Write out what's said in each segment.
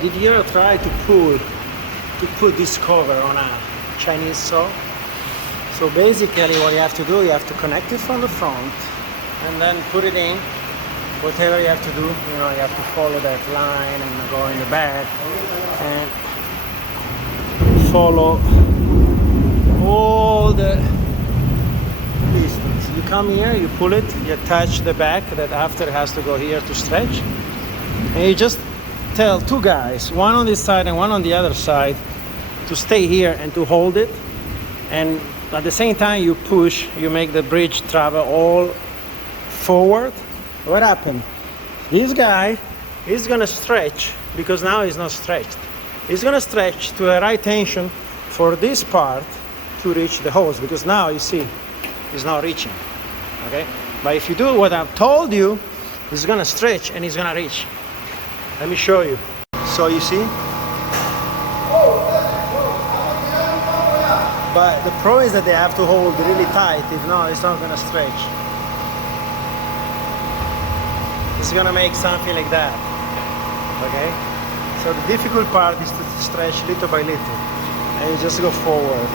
Did you ever try to put this cover on a Chinese saw? So basically what you have to do, you have to connect it from the front and then put it in. Whatever you have to do, you have to follow that line and go in the back and follow all the distance. You come here, you pull it, you attach the back that after has to go here to stretch, and you just tell two guys, one on this side and one on the other side, to stay here and to hold it, and at the same time you push, you make the bridge travel all forward. What happened? This guy is gonna stretch, because now he's not stretched. He's gonna stretch to the right tension for this part to reach the hose, because now you see he's not reaching. Okay? But if you do what I've told you, he's gonna stretch and he's gonna reach. Let me show you. So you see? But the pro is that they have to hold really tight, if not, it's not gonna stretch. It's gonna make something like that. Okay? So the difficult part is to stretch little by little. And you just go forward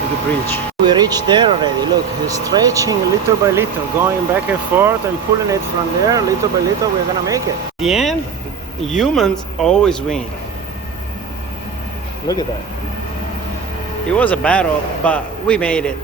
to the bridge. We reached there already. Look, he's stretching little by little, going back and forth and pulling it from there. Little by little, we're gonna make it. In the end, humans always win. Look at that. It was a battle, but we made it.